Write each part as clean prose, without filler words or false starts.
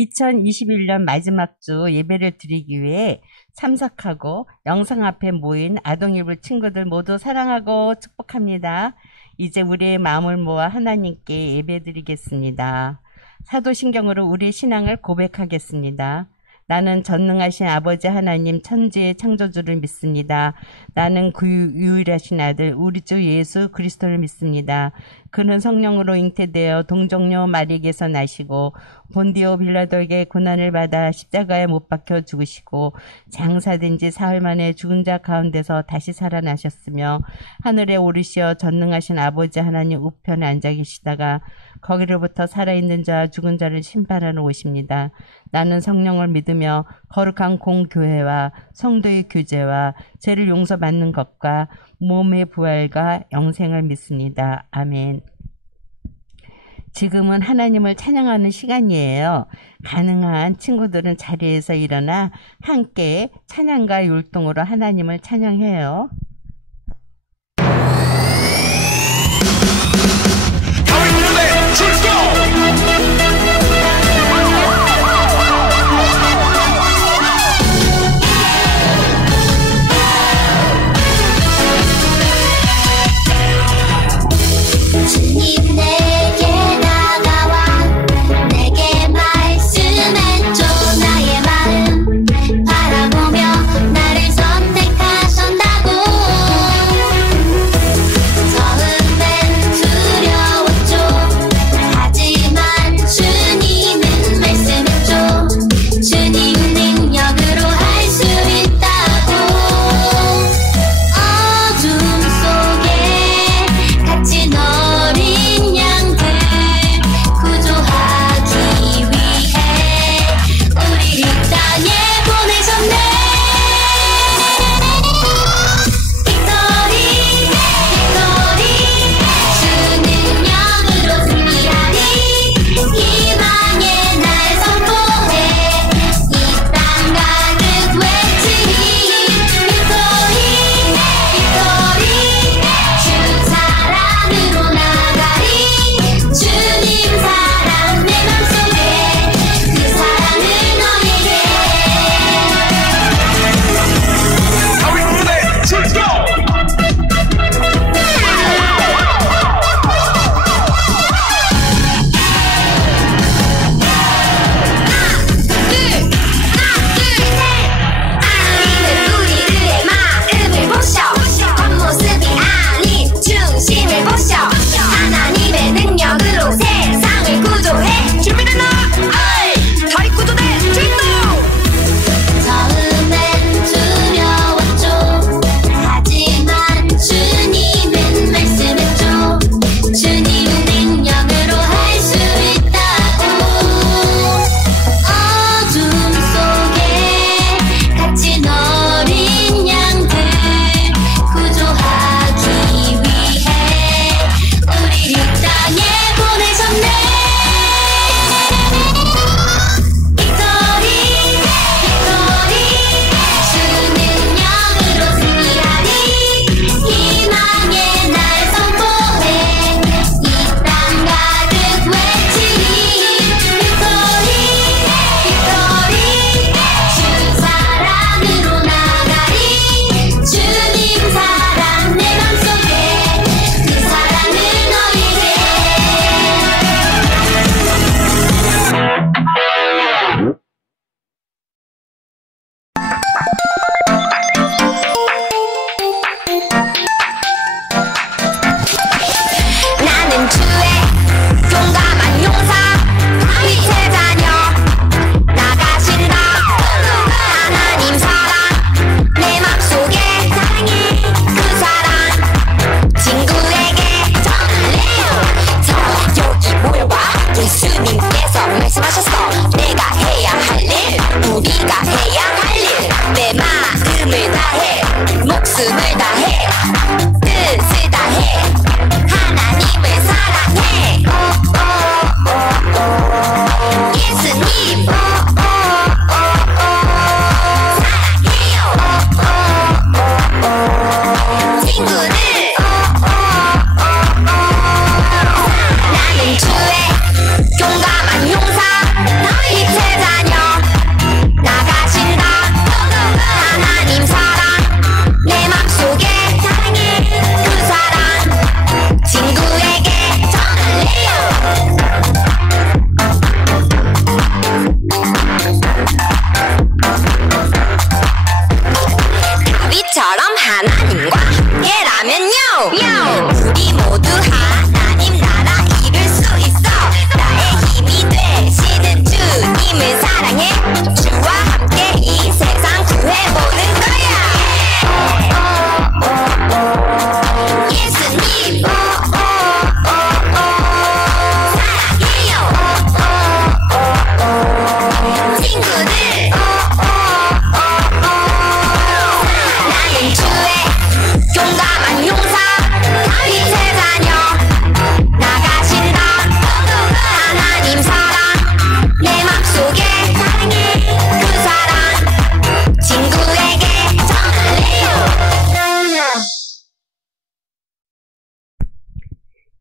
2021년 마지막 주 예배를 드리기 위해 참석하고 영상 앞에 모인 아동일부 친구들 모두 사랑하고 축복합니다. 이제 우리의 마음을 모아 하나님께 예배드리겠습니다. 사도신경으로 우리의 신앙을 고백하겠습니다. 나는 전능하신 아버지 하나님 천지의 창조주를 믿습니다. 나는 그 유일하신 아들 우리 주 예수 그리스도를 믿습니다. 그는 성령으로 잉태되어 동정녀 마리에게서 나시고 본디오 빌라도에게 고난을 받아 십자가에 못 박혀 죽으시고 장사된 지 사흘 만에 죽은 자 가운데서 다시 살아나셨으며 하늘에 오르시어 전능하신 아버지 하나님 우편에 앉아 계시다가 거기로부터 살아있는 자와 죽은 자를 심판하러 오십니다. 나는 성령을 믿으며 거룩한 공교회와 성도의 교제와 죄를 용서받는 것과 몸의 부활과 영생을 믿습니다. 아멘. 지금은 하나님을 찬양하는 시간이에요. 가능한 친구들은 자리에서 일어나 함께 찬양과 율동으로 하나님을 찬양해요. 주님 내게 다가와 내게 말씀해줘 나의 마음 바라보며 나를 선택하셨다고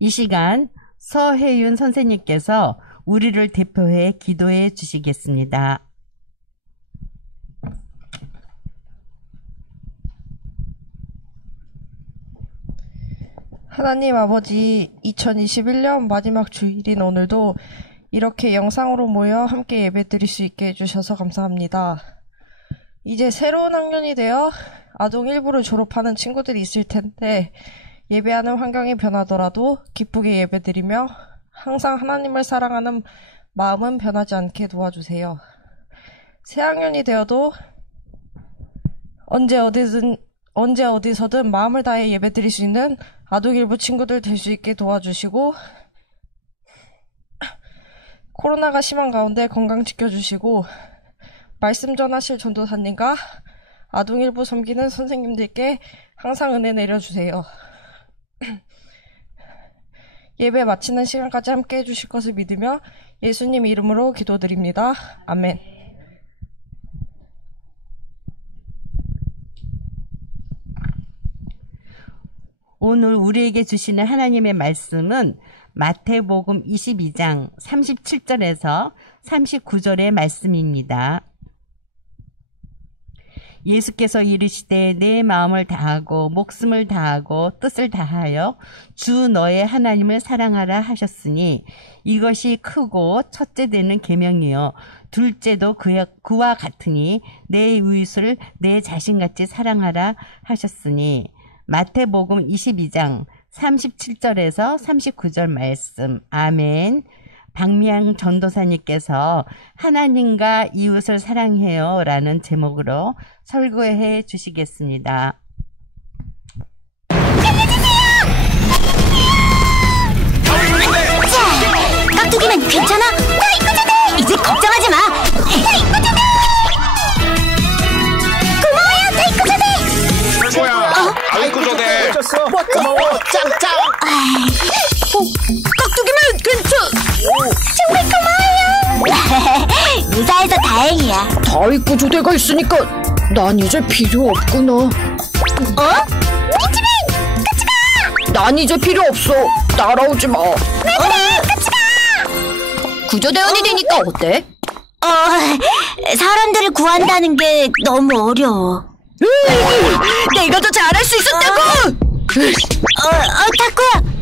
이 시간 서혜윤 선생님께서 우리를 대표해 기도해 주시겠습니다. 하나님 아버지, 2021년 마지막 주일인 오늘도 이렇게 영상으로 모여 함께 예배드릴 수 있게 해주셔서 감사합니다. 이제 새로운 학년이 되어 아동 1부를 졸업하는 친구들이 있을 텐데 예배하는 환경이 변하더라도 기쁘게 예배드리며 항상 하나님을 사랑하는 마음은 변하지 않게 도와주세요. 새 학년이 되어도 언제 어디서든 마음을 다해 예배드릴 수 있는 아동 1부 친구들 될 수 있게 도와주시고 코로나가 심한 가운데 건강 지켜주시고 말씀 전하실 전도사님과 아동 1부 섬기는 선생님들께 항상 은혜 내려주세요. 예배 마치는 시간까지 함께 해주실 것을 믿으며 예수님 이름으로 기도드립니다. 아멘. 오늘 우리에게 주시는 하나님의 말씀은 마태복음 22장 37절에서 39절의 말씀입니다. 예수께서 이르시되 내 마음을 다하고 목숨을 다하고 뜻을 다하여 주 너의 하나님을 사랑하라 하셨으니 이것이 크고 첫째 되는 계명이요 둘째도 그와 같으니 내 이웃을 내 자신같이 사랑하라 하셨으니 마태복음 22장 37절에서 39절 말씀. 아멘. 박미양 전도사님께서 하나님과 이웃을 사랑해요 라는 제목으로 설교해 주시겠습니다. 자, 깍두기는 괜찮아? 나 이쁘잖아! 이제 걱정하지 마! 나 이쁘잖아! 고마워요, 나 이쁘잖아! 최고야! 아이고 좋네! 고마워, 짱짱! 깍두기는 정말 고마워요! 무사해서 다행이야. 다 있고 조대가 있으니까 난 이제 필요 없구나. 이쯤엔 같이 가! 난 이제 필요 없어. 따라오지 마. 왜 그래? 같이 가! 구조대원이 되니까 어때? 사람들을 구한다는 게 너무 어려워. 내가 더 잘할 수 있었다고! 타쿠야!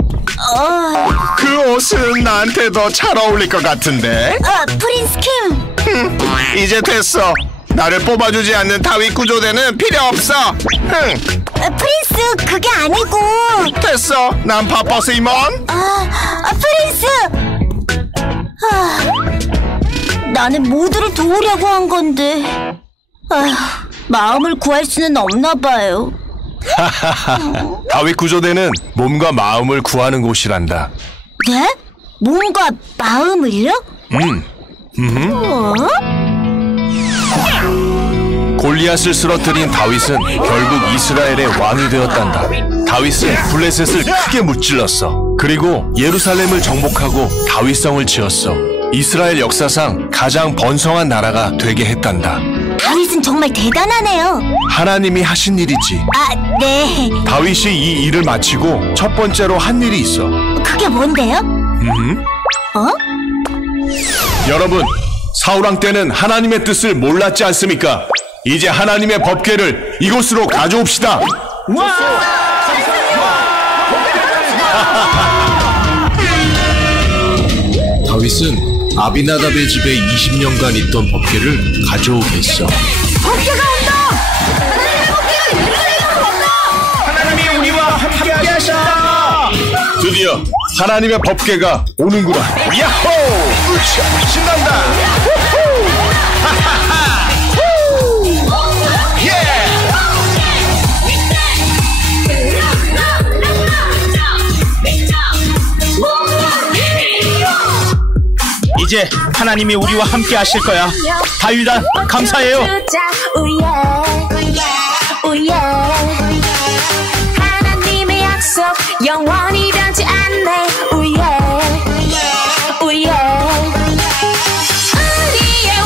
그 옷은 나한테 더 잘 어울릴 것 같은데? 프린스 킴! 이제 됐어. 나를 뽑아주지 않는 다윗 구조대는 필요 없어. 프린스, 그게 아니고. 됐어. 난 바빠서 이만. 프린스! 나는 모두를 도우려고 한 건데. 마음을 구할 수는 없나 봐요. 다윗 구조대는 몸과 마음을 구하는 곳이란다. 네? 몸과 마음을요? 골리앗을 쓰러뜨린 다윗은 결국 이스라엘의 왕이 되었단다. 다윗은 블레셋을 크게 무찔렀어. 그리고 예루살렘을 정복하고 다윗성을 지었어. 이스라엘 역사상 가장 번성한 나라가 되게 했단다. 다윗은 정말 대단하네요. 하나님이 하신 일이지. 네. 다윗이 이 일을 마치고 첫 번째로 한 일이 있어. 그게 뭔데요? 여러분, 사울왕 때는 하나님의 뜻을 몰랐지 않습니까? 이제 하나님의 법궤를 이곳으로 가져옵시다. 다윗은 아비나답의 집에 20년간 있던 법궤를 가져오겠어. 법궤가 온다! 하나님이 우리와 함께 하신다. 드디어 하나님의 법궤가 오는구나. 야호! 으쌰! 신난다. 예! 이제 하나님이 우리와 함께 하실 거야. 다윗아, 감사해요. 하나님의 약속 영원히 변치 않네. 우리의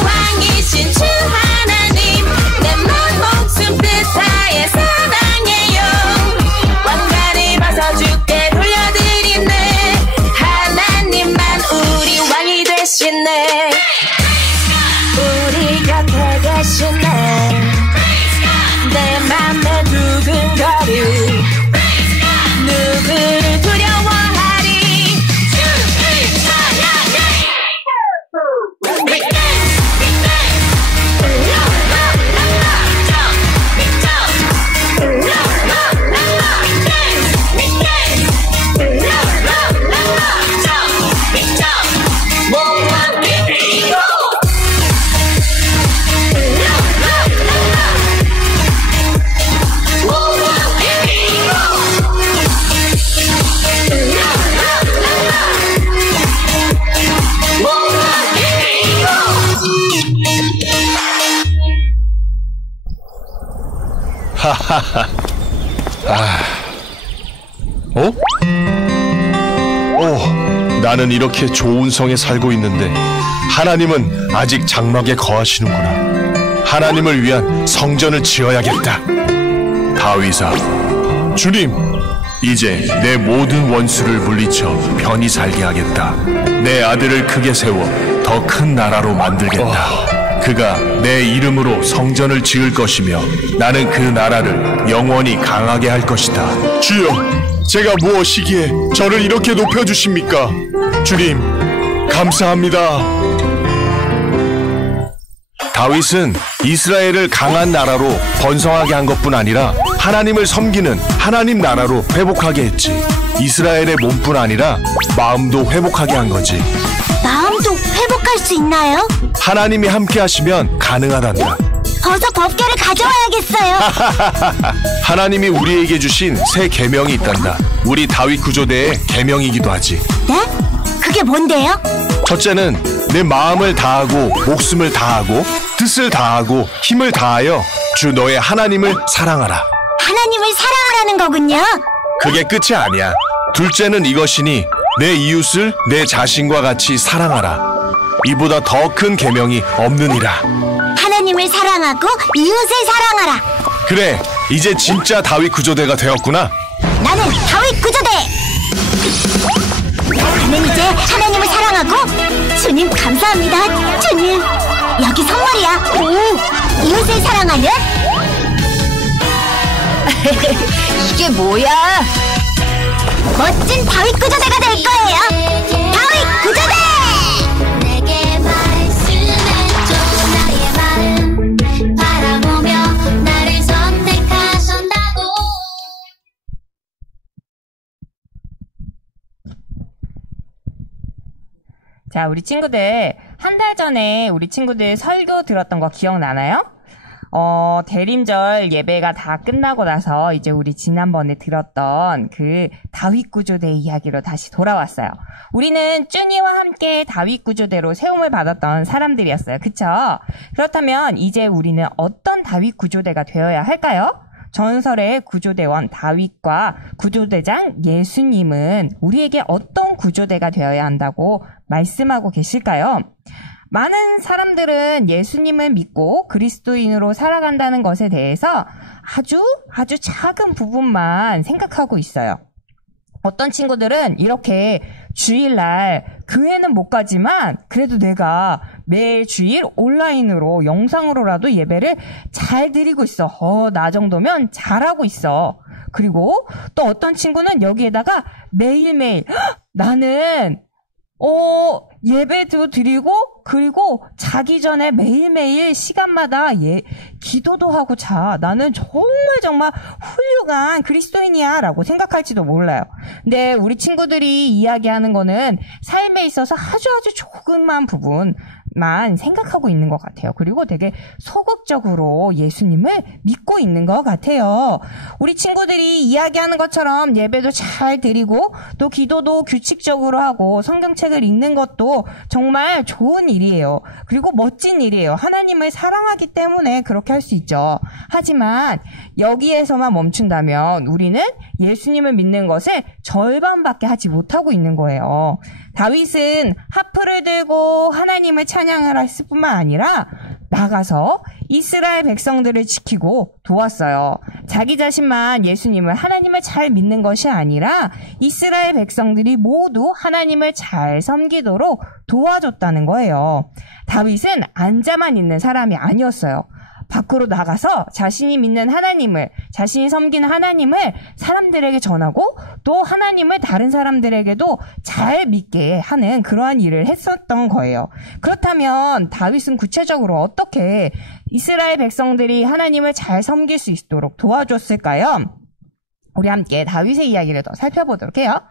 왕이신 주 하나님, 내 몸 목숨 뜻하에 사랑해요. 왕관을 벗어 주께 돌려드리네. 어? 나는 이렇게 좋은 성에 살고 있는데 하나님은 아직 장막에 거하시는구나. 하나님을 위한 성전을 지어야겠다. 다윗아, 주님, 이제 내 모든 원수를 물리쳐 편히 살게 하겠다. 내 아들을 크게 세워 더 큰 나라로 만들겠다. 그가 내 이름으로 성전을 지을 것이며 나는 그 나라를 영원히 강하게 할 것이다. 주여, 제가 무엇이기에 저를 이렇게 높여주십니까? 주님, 감사합니다. 다윗은 이스라엘을 강한 나라로 번성하게 한 것뿐 아니라 하나님을 섬기는 하나님 나라로 회복하게 했지. 이스라엘의 몸뿐 아니라 마음도 회복하게 한 거지. 마음도 회복할 수 있나요? 하나님이 함께 하시면 가능하단다. 어서 법궤를 가져와야겠어요. 하나님이 우리에게 주신 새 계명이 있단다. 우리 다윗 구조대의 계명이기도 하지. 네? 그게 뭔데요? 첫째는 내 마음을 다하고 목숨을 다하고 뜻을 다하고 힘을 다하여 주 너의 하나님을 사랑하라. 하나님을 사랑하라는 거군요. 그게 끝이 아니야. 둘째는 이것이니 내 이웃을 내 자신과 같이 사랑하라. 이보다 더 큰 계명이 없느니라. 하나님을 사랑하고 이웃을 사랑하라. 그래, 이제 진짜 다윗 구조대가 되었구나. 나는 다윗 구조대. 나는 이제 하나님을 사랑하고 주님 감사합니다. 주님, 여기 선물이야. 오, 이웃을 사랑하는? 이게 뭐야? 멋진 다윗 구조대가 될 거예요. 다윗 구조대! 내게 말씀해줘. 나의 마음 바라보며 나를 선택하신다고. 자, 우리 친구들, 한 달 전에 우리 친구들 설교 들었던 거 기억나나요? 대림절 예배가 다 끝나고 나서 이제 우리 지난번에 들었던 그 다윗 구조대 이야기로 다시 돌아왔어요. 우리는 쭈니와 함께 다윗 구조대로 세움을 받았던 사람들이었어요. 그쵸? 그렇다면 이제 우리는 어떤 다윗 구조대가 되어야 할까요? 전설의 구조대원 다윗과 구조대장 예수님은 우리에게 어떤 구조대가 되어야 한다고 말씀하고 계실까요? 많은 사람들은 예수님을 믿고 그리스도인으로 살아간다는 것에 대해서 아주 작은 부분만 생각하고 있어요. 어떤 친구들은 이렇게 주일날 교회는 못 가지만 그래도 내가 매일 주일 온라인으로 영상으로라도 예배를 잘 드리고 있어. 나 정도면 잘하고 있어. 그리고 또 어떤 친구는 여기에다가 매일매일 나는 예배도 드리고 그리고 자기 전에 매일매일 시간마다 기도도 하고 자. 나는 정말 훌륭한 그리스도인이야 라고 생각할지도 몰라요. 근데 우리 친구들이 이야기하는 거는 삶에 있어서 아주 조금만 부분만 생각하고 있는 것 같아요. 그리고 되게 소극적으로 예수님을 믿고 있는 것 같아요. 우리 친구들이 이야기하는 것처럼 예배도 잘 드리고 또 기도도 규칙적으로 하고 성경책을 읽는 것도 정말 좋은 일이에요. 그리고 멋진 일이에요. 하나님을 사랑하기 때문에 그렇게 할 수 있죠. 하지만 여기에서만 멈춘다면 우리는 예수님을 믿는 것을 절반밖에 하지 못하고 있는 거예요. 다윗은 하프를 들고 하나님을 찬양을 했을 뿐만 아니라 나가서 이스라엘 백성들을 지키고 도왔어요. 자기 자신만 예수님을 하나님을 잘 믿는 것이 아니라 이스라엘 백성들이 모두 하나님을 잘 섬기도록 도와줬다는 거예요. 다윗은 앉아만 있는 사람이 아니었어요. 밖으로 나가서 자신이 믿는 하나님을, 자신이 섬기는 하나님을 사람들에게 전하고 또 하나님을 다른 사람들에게도 잘 믿게 하는 그러한 일을 했었던 거예요. 그렇다면 다윗은 구체적으로 어떻게 이스라엘 백성들이 하나님을 잘 섬길 수 있도록 도와줬을까요? 우리 함께 다윗의 이야기를 더 살펴보도록 해요.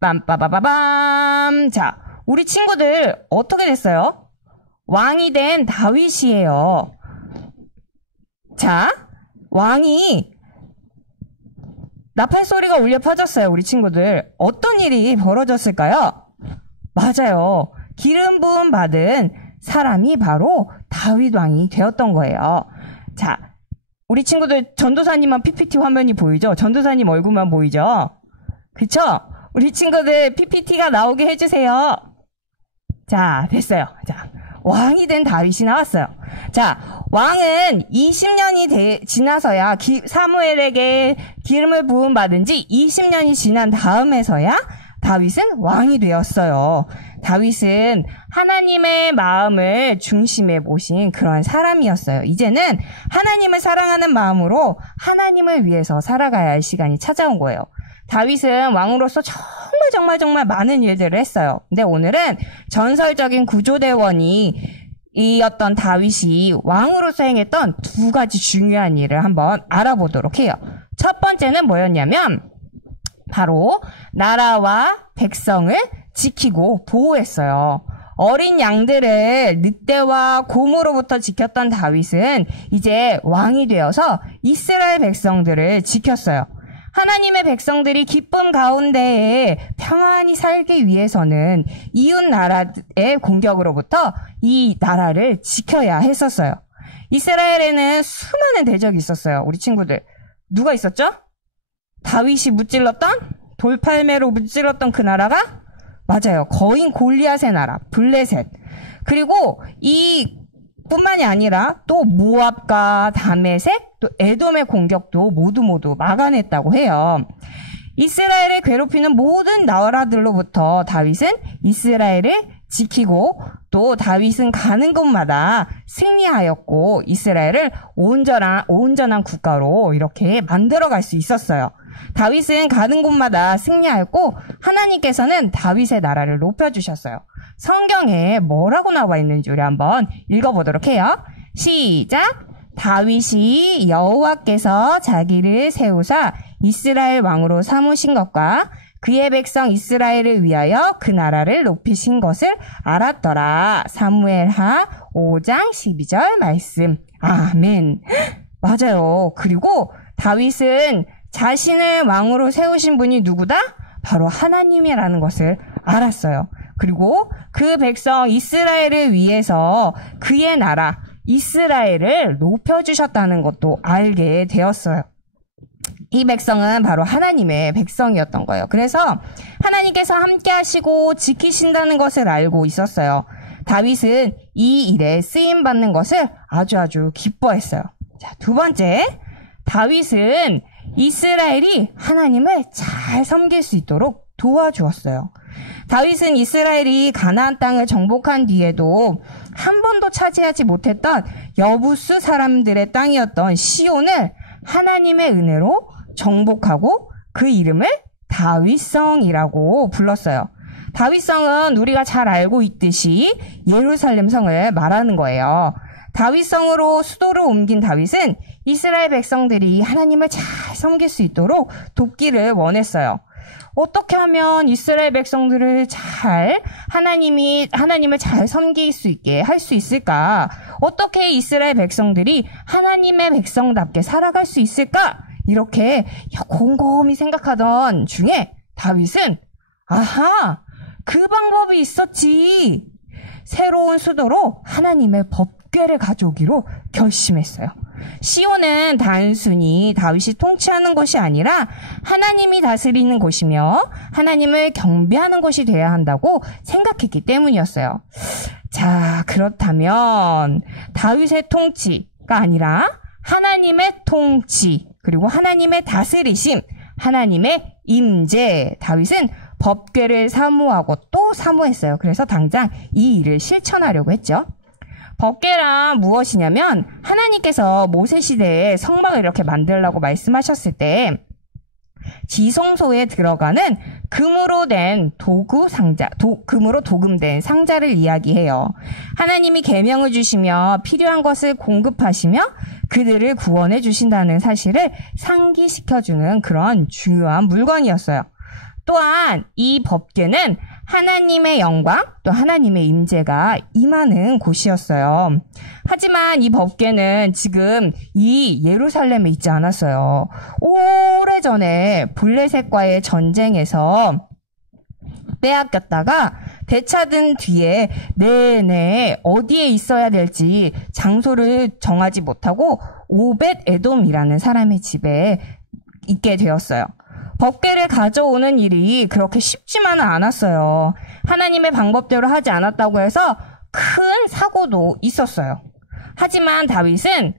빰빠바바밤. 자, 우리 친구들 어떻게 됐어요? 왕이 된 다윗이에요. 자, 왕이 나팔 소리가 울려 퍼졌어요. 우리 친구들. 어떤 일이 벌어졌을까요? 맞아요. 기름 부음 받은 사람이 바로 다윗 왕이 되었던 거예요. 자, 우리 친구들 전도사님만 PPT 화면이 보이죠? 전도사님 얼굴만 보이죠? 그쵸? 우리 친구들 PPT가 나오게 해주세요. 자, 됐어요. 자, 왕이 된 다윗이 나왔어요. 자, 왕은 20년이 지나서야 사무엘에게 기름을 부음받은 지 20년이 지난 다음에서야 다윗은 왕이 되었어요. 다윗은 하나님의 마음을 중심에 모신 그런 사람이었어요. 이제는 하나님을 사랑하는 마음으로 하나님을 위해서 살아가야 할 시간이 찾아온 거예요. 다윗은 왕으로서 정말 많은 일들을 했어요. 근데 오늘은 전설적인 구조대원이었던 다윗이 왕으로서 행했던 두 가지 중요한 일을 한번 알아보도록 해요. 첫 번째는 뭐였냐면 바로 나라와 백성을 지키고 보호했어요. 어린 양들을 늑대와 곰으로부터 지켰던 다윗은 이제 왕이 되어서 이스라엘 백성들을 지켰어요. 하나님의 백성들이 기쁨 가운데에 평안히 살기 위해서는 이웃 나라의 공격으로부터 이 나라를 지켜야 했었어요. 이스라엘에는 수많은 대적이 있었어요. 우리 친구들. 누가 있었죠? 다윗이 무찔렀던? 돌팔매로 무찔렀던 그 나라가? 맞아요. 거인 골리앗의 나라, 블레셋. 그리고 뿐만이 아니라 또 모압과 다메섹, 또 에돔의 공격도 모두 막아냈다고 해요. 이스라엘을 괴롭히는 모든 나라들로부터 다윗은 이스라엘을 지키고 또 다윗은 가는 곳마다 승리하였고 이스라엘을 온전한 국가로 이렇게 만들어갈 수 있었어요. 다윗은 가는 곳마다 승리하였고 하나님께서는 다윗의 나라를 높여주셨어요. 성경에 뭐라고 나와 있는지 우리 한번 읽어보도록 해요. 시작! 다윗이 여호와께서 자기를 세우사 이스라엘 왕으로 삼으신 것과 그의 백성 이스라엘을 위하여 그 나라를 높이신 것을 알았더라. 사무엘하 5장 12절 말씀. 아멘. 맞아요. 그리고 다윗은 자신을 왕으로 세우신 분이 누구다? 바로 하나님이라는 것을 알았어요. 그리고 그 백성 이스라엘을 위해서 그의 나라 이스라엘을 높여주셨다는 것도 알게 되었어요. 이 백성은 바로 하나님의 백성이었던 거예요. 그래서 하나님께서 함께 하시고 지키신다는 것을 알고 있었어요. 다윗은 이 일에 쓰임받는 것을 아주 기뻐했어요. 자, 두 번째, 다윗은 이스라엘이 하나님을 잘 섬길 수 있도록 도와주었어요. 다윗은 이스라엘이 가나안 땅을 정복한 뒤에도 한 번도 차지하지 못했던 여부스 사람들의 땅이었던 시온을 하나님의 은혜로 정복하고 그 이름을 다윗성이라고 불렀어요. 다윗성은 우리가 잘 알고 있듯이 예루살렘 성을 말하는 거예요. 다윗성으로 수도를 옮긴 다윗은 이스라엘 백성들이 하나님을 잘 섬길 수 있도록 돕기를 원했어요. 어떻게 하면 이스라엘 백성들을 하나님을 잘 섬길 수 있게 할 수 있을까? 어떻게 이스라엘 백성들이 하나님의 백성답게 살아갈 수 있을까? 이렇게 곰곰이 생각하던 중에 다윗은 그 방법이 있었지. 새로운 수도로 하나님의 법궤를 가져오기로 결심했어요. 시온은 단순히 다윗이 통치하는 것이 아니라 하나님이 다스리는 곳이며 하나님을 경배하는 곳이 되어야 한다고 생각했기 때문이었어요. 자, 그렇다면 다윗의 통치가 아니라 하나님의 통치, 그리고 하나님의 다스리심, 하나님의 임재, 다윗은 법궤를 사모하고 또 사모했어요. 그래서 당장 이 일을 실천하려고 했죠. 법궤란 무엇이냐면 하나님께서 모세 시대에 성막을 이렇게 만들라고 말씀하셨을 때 지성소에 들어가는 금으로 된 금으로 도금된 상자를 이야기해요. 하나님이 계명을 주시며 필요한 것을 공급하시며 그들을 구원해 주신다는 사실을 상기시켜주는 그런 중요한 물건이었어요. 또한 이 법궤는 하나님의 영광, 또 하나님의 임재가 임하는 곳이었어요. 하지만 이 법궤는 지금 이 예루살렘에 있지 않았어요. 오래전에 블레셋과의 전쟁에서 빼앗겼다가 되찾은 뒤에 내내 어디에 있어야 될지 장소를 정하지 못하고 오벳 에돔이라는 사람의 집에 있게 되었어요. 법궤를 가져오는 일이 그렇게 쉽지만은 않았어요. 하나님의 방법대로 하지 않았다고 해서 큰 사고도 있었어요. 하지만 다윗은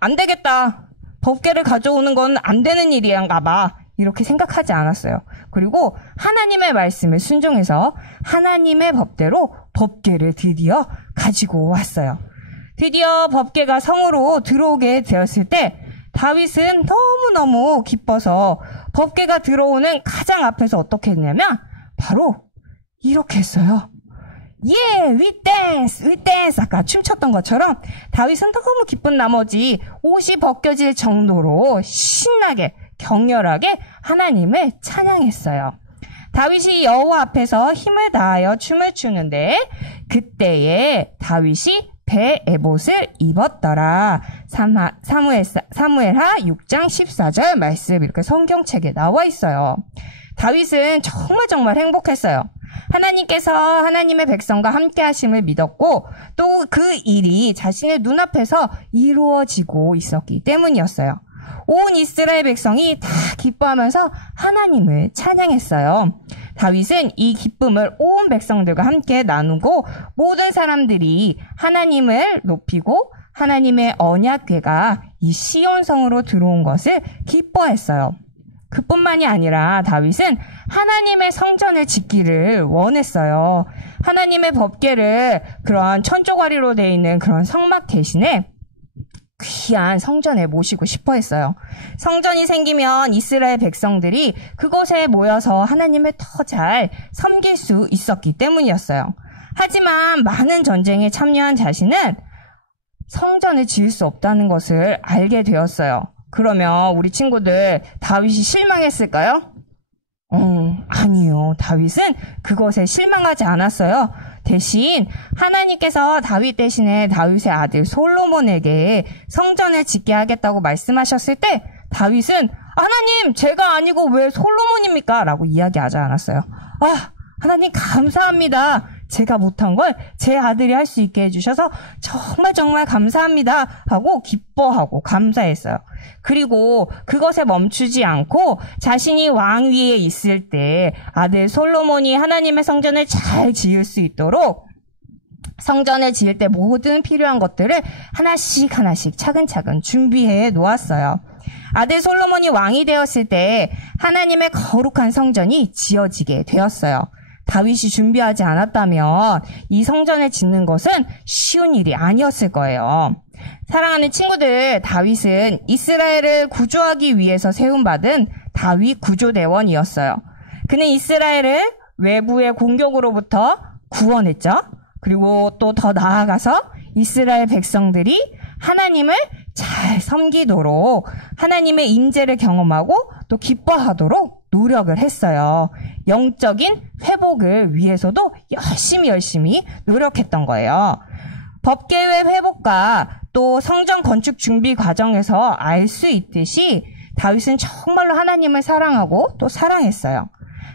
안 되겠다. 법궤를 가져오는 건 안 되는 일이란가 봐. 이렇게 생각하지 않았어요. 그리고 하나님의 말씀을 순종해서 하나님의 법대로 법궤를 드디어 가지고 왔어요. 드디어 법궤가 성으로 들어오게 되었을 때 다윗은 너무너무 기뻐서 법궤가 들어오는 가장 앞에서 어떻게 했냐면 바로 이렇게 했어요. we dance. 아까 춤췄던 것처럼 다윗은 너무 기쁜 나머지 옷이 벗겨질 정도로 신나게 격렬하게 하나님을 찬양했어요. 다윗이 여호와 앞에서 힘을 다하여 춤을 추는데 그때에 다윗이 배 에봇을 입었더라. 사무엘하 6장 14절 말씀 이렇게 성경책에 나와 있어요. 다윗은 정말 행복했어요. 하나님께서 하나님의 백성과 함께 하심을 믿었고 또 그 일이 자신의 눈앞에서 이루어지고 있었기 때문이었어요. 온 이스라엘 백성이 다 기뻐하면서 하나님을 찬양했어요. 다윗은 이 기쁨을 온 백성들과 함께 나누고 모든 사람들이 하나님을 높이고 하나님의 언약궤가 이 시온성으로 들어온 것을 기뻐했어요. 그뿐만이 아니라 다윗은 하나님의 성전을 짓기를 원했어요. 하나님의 법궤를 그런 천조가리로 되어 있는 그런 성막 대신에 귀한 성전에 모시고 싶어 했어요. 성전이 생기면 이스라엘 백성들이 그곳에 모여서 하나님을 더 잘 섬길 수 있었기 때문이었어요. 하지만 많은 전쟁에 참여한 자신은 성전을 지을 수 없다는 것을 알게 되었어요. 그러면 우리 친구들 다윗이 실망했을까요? 아니요. 다윗은 그것에 실망하지 않았어요. 대신 하나님께서 다윗 대신에 다윗의 아들 솔로몬에게 성전을 짓게 하겠다고 말씀하셨을 때 다윗은 하나님 제가 아니고 왜 솔로몬입니까? 라고 이야기하지 않았어요. 하나님 감사합니다. 제가 못한 걸 제 아들이 할 수 있게 해주셔서 정말 감사합니다 하고 기뻐하고 감사했어요. 그리고 그것에 멈추지 않고 자신이 왕 위에 있을 때 아들 솔로몬이 하나님의 성전을 잘 지을 수 있도록 성전을 지을 때 모든 필요한 것들을 하나씩 차근차근 준비해 놓았어요. 아들 솔로몬이 왕이 되었을 때 하나님의 거룩한 성전이 지어지게 되었어요. 다윗이 준비하지 않았다면 이 성전을 짓는 것은 쉬운 일이 아니었을 거예요. 사랑하는 친구들, 다윗은 이스라엘을 구조하기 위해서 세움받은 다윗 구조대원이었어요. 그는 이스라엘을 외부의 공격으로부터 구원했죠. 그리고 또 더 나아가서 이스라엘 백성들이 하나님을 잘 섬기도록 하나님의 임재를 경험하고 또 기뻐하도록 노력을 했어요. 영적인 회복을 위해서도 열심히 노력했던 거예요. 법궤의 회복과 또 성전 건축 준비 과정에서 알 수 있듯이 다윗은 정말로 하나님을 사랑하고 또 사랑했어요.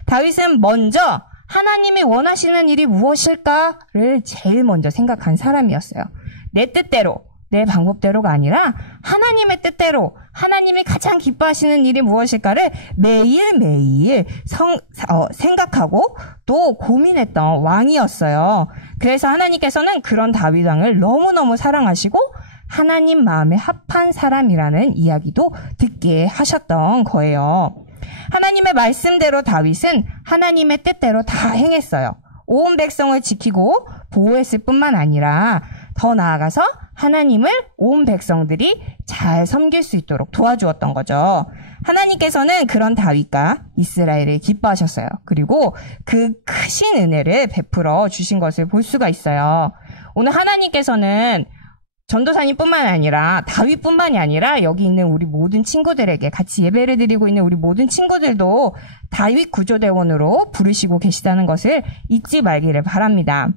다윗은 먼저 하나님이 원하시는 일이 무엇일까를 제일 먼저 생각한 사람이었어요. 내 뜻대로, 내 방법대로가 아니라 하나님의 뜻대로 하나님이 가장 기뻐하시는 일이 무엇일까를 매일매일 생각하고 또 고민했던 왕이었어요. 그래서 하나님께서는 그런 다윗 왕을 너무너무 사랑하시고 하나님 마음에 합한 사람이라는 이야기도 듣게 하셨던 거예요. 하나님의 말씀대로 다윗은 하나님의 뜻대로 다 행했어요. 온 백성을 지키고 보호했을 뿐만 아니라 더 나아가서 하나님을 온 백성들이 잘 섬길 수 있도록 도와주었던 거죠. 하나님께서는 그런 다윗과 이스라엘을 기뻐하셨어요. 그리고 그 크신 은혜를 베풀어 주신 것을 볼 수가 있어요. 오늘 하나님께서는 전도사님뿐만 아니라 다윗뿐만이 아니라 여기 있는 우리 모든 친구들에게 같이 예배를 드리고 있는 우리 모든 친구들도 다윗 구조대원으로 부르시고 계시다는 것을 잊지 말기를 바랍니다.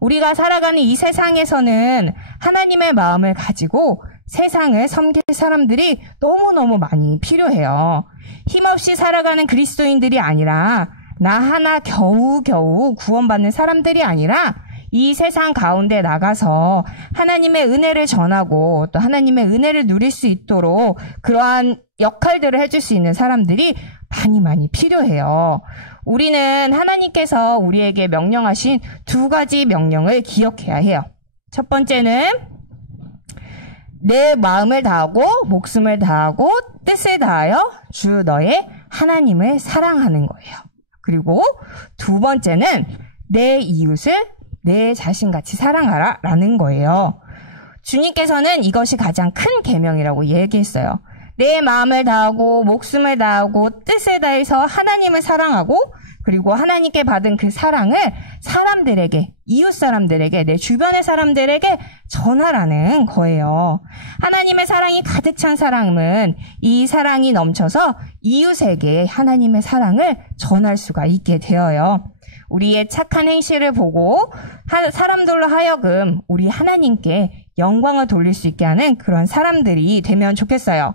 우리가 살아가는 이 세상에서는 하나님의 마음을 가지고 세상을 섬길 사람들이 너무너무 많이 필요해요. 힘없이 살아가는 그리스도인들이 아니라 나 하나 겨우겨우 구원받는 사람들이 아니라 이 세상 가운데 나가서 하나님의 은혜를 전하고 또 하나님의 은혜를 누릴 수 있도록 그러한 역할들을 해줄 수 있는 사람들이 많이 필요해요. 우리는 하나님께서 우리에게 명령하신 2가지 명령을 기억해야 해요. 첫 번째는 내 마음을 다하고 목숨을 다하고 뜻을 다하여 주 너의 하나님을 사랑하는 거예요. 그리고 2번째는 내 이웃을 내 자신같이 사랑하라 라는 거예요. 주님께서는 이것이 가장 큰 계명이라고 얘기했어요. 내 마음을 다하고 목숨을 다하고 뜻을 다해서 하나님을 사랑하고 그리고 하나님께 받은 그 사랑을 사람들에게, 이웃 사람들에게, 내 주변의 사람들에게 전하라는 거예요. 하나님의 사랑이 가득 찬 사람은 이 사랑이 넘쳐서 이웃에게 하나님의 사랑을 전할 수가 있게 되어요. 우리의 착한 행실을 보고 사람들로 하여금 우리 하나님께 영광을 돌릴 수 있게 하는 그런 사람들이 되면 좋겠어요.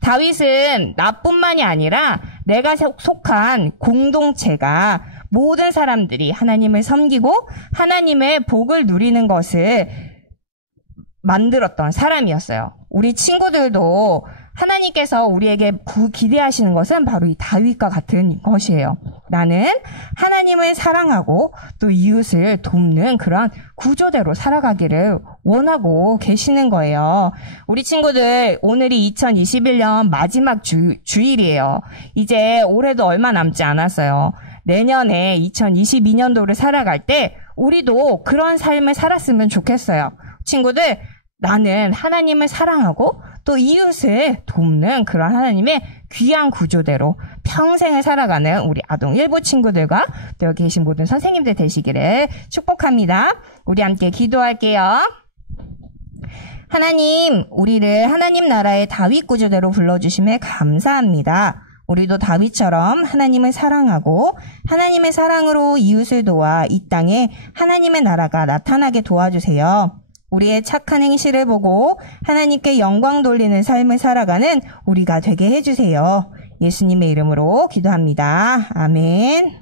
다윗은 나뿐만이 아니라 내가 속한 공동체가 모든 사람들이 하나님을 섬기고 하나님의 복을 누리는 것을 만들었던 사람이었어요. 우리 친구들도 하나님께서 우리에게 기대하시는 것은 바로 이 다윗과 같은 것이에요. 나는 하나님을 사랑하고 또 이웃을 돕는 그런 구조대로 살아가기를 원하고 계시는 거예요. 우리 친구들, 오늘이 2021년 마지막 주일이에요. 이제 올해도 얼마 남지 않았어요. 내년에 2022년도를 살아갈 때 우리도 그런 삶을 살았으면 좋겠어요. 친구들, 나는 하나님을 사랑하고 또 이웃을 돕는 그런 하나님의 귀한 구조대로 평생을 살아가는 우리 아동 일부 친구들과 또 여기 계신 모든 선생님들 되시기를 축복합니다. 우리 함께 기도할게요. 하나님, 우리를 하나님 나라의 다윗 구조대로 불러주심에 감사합니다. 우리도 다윗처럼 하나님을 사랑하고 하나님의 사랑으로 이웃을 도와 이 땅에 하나님의 나라가 나타나게 도와주세요. 우리의 착한 행실을 보고 하나님께 영광 돌리는 삶을 살아가는 우리가 되게 해주세요. 예수님의 이름으로 기도합니다. 아멘.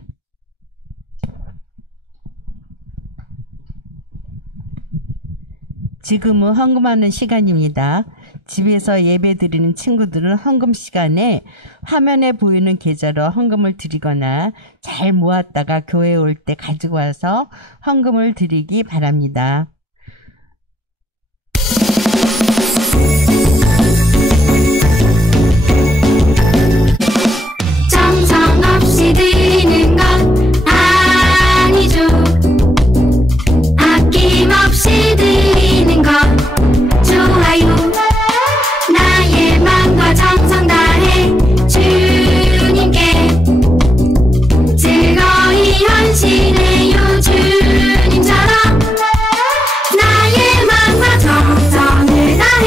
지금은 헌금하는 시간입니다. 집에서 예배드리는 친구들은 헌금 시간에 화면에 보이는 계좌로 헌금을 드리거나 잘 모았다가 교회에 올 때 가지고 와서 헌금을 드리기 바랍니다. 정성 없이 드리는 건 아니죠. 아낌없이 드리는 건 좋아요. 나의 마음과 정성 다해 주님께 즐거이 헌신해요. 주님처럼 나의 마음과 정성을 다해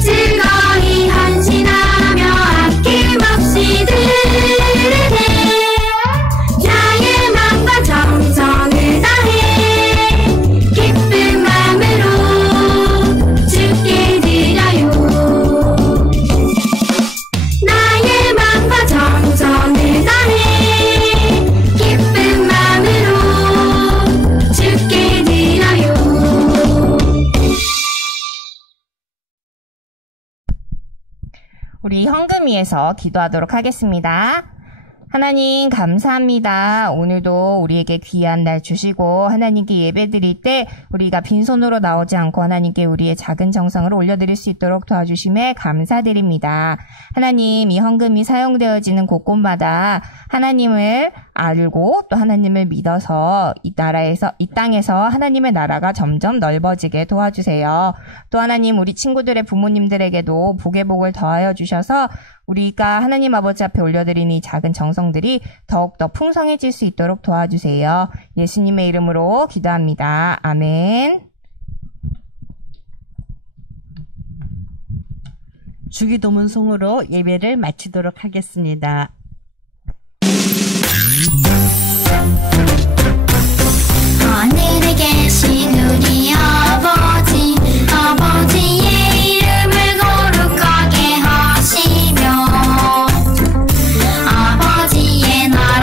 즐거이 헌신하며 아낌없이 드리네. 나의 마음과 정성을 다해 기쁜 마음으로 주께 드려요. 나의 마음과 정성을 다해 기쁜 마음으로 주께 드려요. 우리 헌금위에서 기도하도록 하겠습니다. 하나님 감사합니다. 오늘도 우리에게 귀한 날 주시고 하나님께 예배드릴 때 우리가 빈손으로 나오지 않고 하나님께 우리의 작은 정성을 올려드릴 수 있도록 도와주심에 감사드립니다. 하나님, 이 헌금이 사용되어지는 곳곳마다 하나님을 알고 또 하나님을 믿어서 이 땅에서 하나님의 나라가 점점 넓어지게 도와주세요. 또 하나님, 우리 친구들의 부모님들에게도 복의 복을 더하여 주셔서 우리가 하나님 아버지 앞에 올려드린 이 작은 정성들이 더욱더 풍성해질 수 있도록 도와주세요. 예수님의 이름으로 기도합니다. 아멘. 주기도문송으로 예배를 마치도록 하겠습니다. 하늘에 계신 우리 아버지, 아버지의 이름을 거룩하게 하시며 아버지의 나라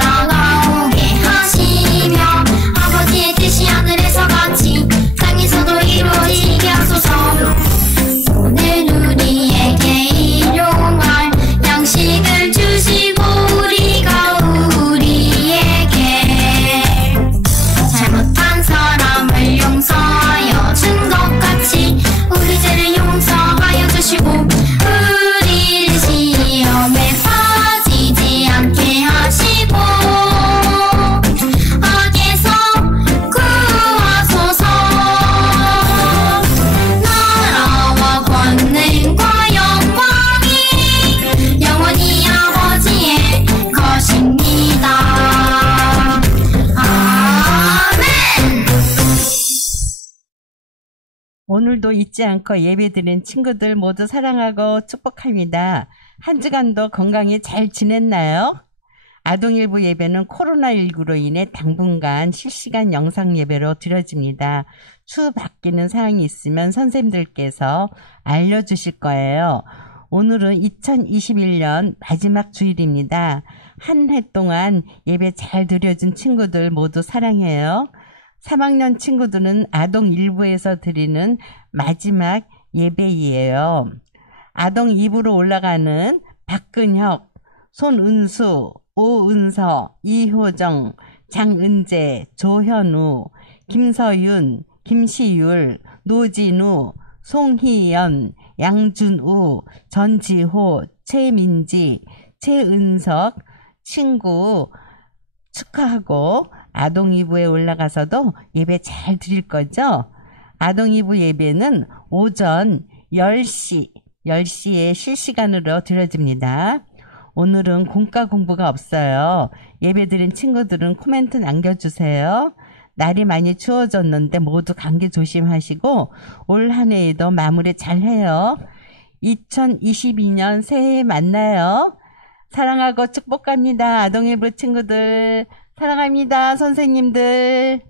오늘도 잊지 않고 예배드린 친구들 모두 사랑하고 축복합니다. 한 주간도 건강히 잘 지냈나요? 아동일부 예배는 코로나19로 인해 당분간 실시간 영상 예배로 드려집니다. 추후 바뀌는 사항이 있으면 선생님들께서 알려주실 거예요. 오늘은 2021년 마지막 주일입니다. 한 해 동안 예배 잘 드려준 친구들 모두 사랑해요. 3학년 친구들은 아동 1부에서 드리는 마지막 예배이에요. 아동 2부로 올라가는 박근혁, 손은수, 오은서, 이효정, 장은재, 조현우, 김서윤, 김시율, 노진우, 송희연, 양준우, 전지호, 최민지, 최은석 친구 축하하고 아동 2부에 올라가서도 예배 잘 드릴 거죠? 아동 2부 예배는 오전 10시에 실시간으로 드려집니다. 오늘은 공과 공부가 없어요. 예배 드린 친구들은 코멘트 남겨주세요. 날이 많이 추워졌는데 모두 감기 조심하시고 올 한 해에도 마무리 잘해요. 2022년 새해에 만나요. 사랑하고 축복합니다. 아동일부 친구들 사랑합니다. 선생님들.